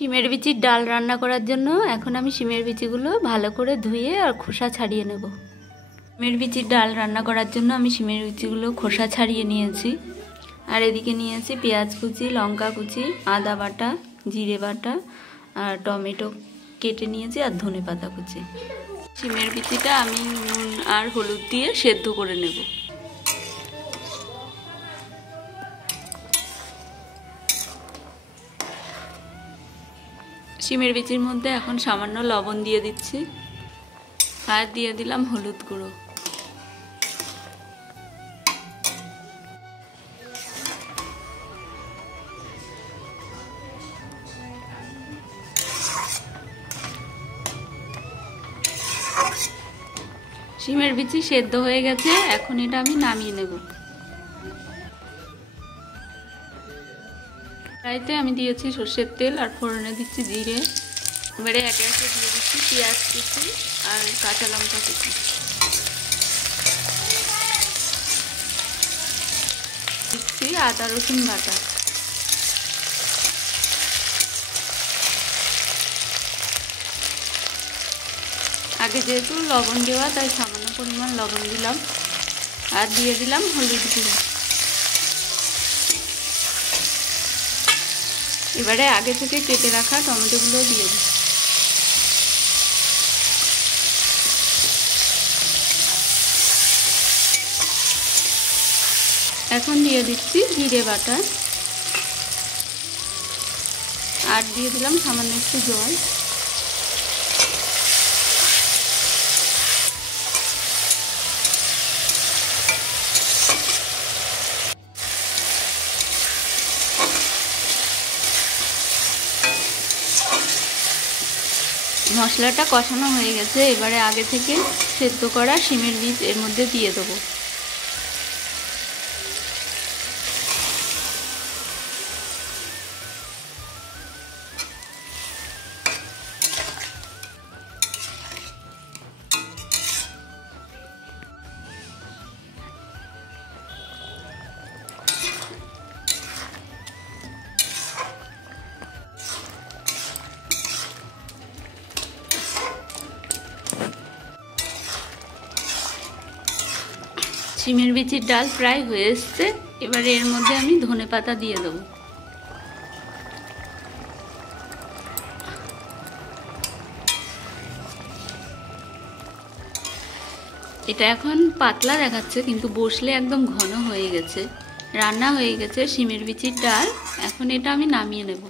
শিমের বিচির ডাল রান্না করার জন্য এখন আমি শিমের বিচিগুলো ভালো করে ধুয়ে আর খোসা ছাড়িয়ে নেব। শিমের বিচির ডাল রান্না করার জন্য আমি শিমের বিচিগুলো খোসা ছাড়িয়ে নিয়েছি। আর এদিকে নিয়েছি পেঁয়াজ কুচি, লঙ্কা কুচি, আদা বাটা, জিরে বাটা আর টমেটো কেটে নিয়েছি আর ধনেপাতা কুচি। শিমের বিচিটা আমি নুন আর হলুদ দিয়ে সেদ্ধ করে নেব। শিমের বিচির মধ্যে এখন সামান্য লবণ দিয়ে দিচ্ছি আর দিয়ে দিলাম হলুদ গুঁড়ো। শিমের বিচি সেদ্ধ হয়ে গেছে, এখন এটা আমি নামিয়ে নেব। কড়াইতে আমি দিয়েছি সর্ষের তেল আর ফোড়নে দিচ্ছি জিরে। এবারে একে একে দিয়ে দিচ্ছি পেঁয়াজ কুচি আর কাঁচা লঙ্কা কুচি। দিচ্ছি আদা রসুন বাটা। আগে যেহেতু লবণ দেওয়া তাই সামান্য পরিমাণ লবণ দিলাম আর দিয়ে দিলাম হলুদ গুঁড়ো। এবারে আগে থেকে কেটে রাখা টমেটোগুলো দিয়ে দিই। এখন দিয়ে দিচ্ছি জিরে বাটা আর দিয়ে দিলাম সামান্য একটু জল। মশলাটা কষানো হয়ে গেছে, এবারে আগে থেকে সেদ্ধ করা শিমের বীজ এর মধ্যে দিয়ে দেবো। শিমের বিচির ডাল প্রায় হয়ে এসছে, এবারে এর মধ্যে আমি ধনেপাতা দিয়ে দেবো। এটা এখন পাতলা দেখাচ্ছে কিন্তু বসলে একদম ঘন হয়ে গেছে। রান্না হয়ে গেছে শিমের বিচির ডাল, এখন এটা আমি নামিয়ে নেব।